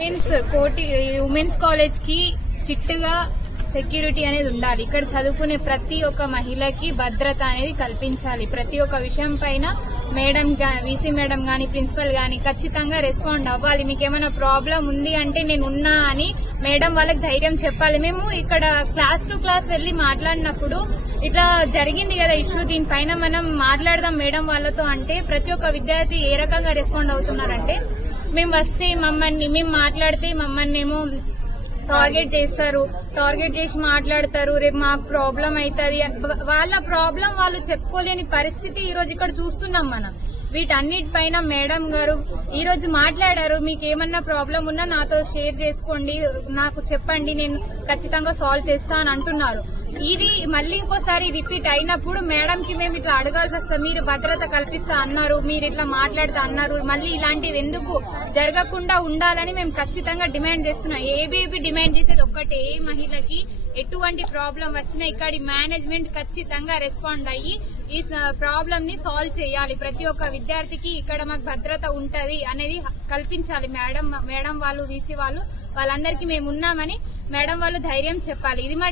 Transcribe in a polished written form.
Women's college కి strict గా security అనేది ఉండాలి. ఇక్కడ చదువుకునే ప్రతి ఒక్క మహిళకి భద్రత అనేది కల్పించాలి. ప్రతి ఒక్క విషయం పైన మేడం వీసీ మేడం గాని ప్రిన్సిపల్ గాని ఖచ్చితంగా రెస్పాండ్ అవ్వాలి. మీకు ఏమైనా ప్రాబ్లం ఉంది అంటే నేను ఉన్నా అని మేడం వాళ్ళకి ధైర్యం చెప్పాలి. మేము ఇక్కడ క్లాస్ టు క్లాస్ వెళ్లి మాట్లాడినప్పుడు ఇట్లా జరిగింది కదా ఇష్యూ, దీనిపైన మనం మాట్లాడదాం మేడం వాళ్ళతో అంటే ప్రతి ఒక్క విద్యార్థి ఏ రకంగా రెస్పాండ్ అవుతున్నారంటే, మేము వస్తే మేము మాట్లాడితే మమ్మల్ని ఏమో టార్గెట్ చేస్తారు, టార్గెట్ చేసి మాట్లాడతారు, రేపు మాకు ప్రాబ్లం అవుతుంది. వాళ్ళ ప్రాబ్లం వాళ్ళు చెప్పుకోలేని పరిస్థితి ఈ రోజు ఇక్కడ చూస్తున్నాం మనం. వీటన్నిటిపైన మేడం గారు ఈ రోజు మాట్లాడారు. మీకు ఏమన్నా ప్రాబ్లం ఉన్నా నాతో షేర్ చేసుకోండి, నాకు చెప్పండి, నేను ఖచ్చితంగా సాల్వ్ చేస్తా అని అంటున్నారు. ఇది మళ్ళీ ఇంకోసారి రిపీట్ అయినప్పుడు మేడం కి మేము ఇట్లా అడగాల్సి వస్తాం. మీరు భద్రత కల్పిస్తా అన్నారు, మీరు ఇట్లా మాట్లాడుతా అన్నారు, మళ్ళీ ఇలాంటివి ఎందుకు జరగకుండా ఉండాలని మేము ఖచ్చితంగా డిమాండ్ చేస్తున్నాం. ఏబీవీ డిమాండ్ చేసేది ఒక్కటే, ఏ మహిళకి ఎటువంటి ప్రాబ్లం వచ్చినా ఇక్కడి మేనేజ్మెంట్ ఖచ్చితంగా రెస్పాండ్ అయ్యి ఈ ప్రాబ్లం ని సాల్వ్ చేయాలి. ప్రతి ఒక్క విద్యార్థికి ఇక్కడ మాకు భద్రత ఉంటది అనేది కల్పించాలి. మేడం వాళ్ళు వీసీ వాళ్ళందరికీ మేము ఉన్నామని మేడం వాళ్ళు ధైర్యం చెప్పాలి. ఇది మా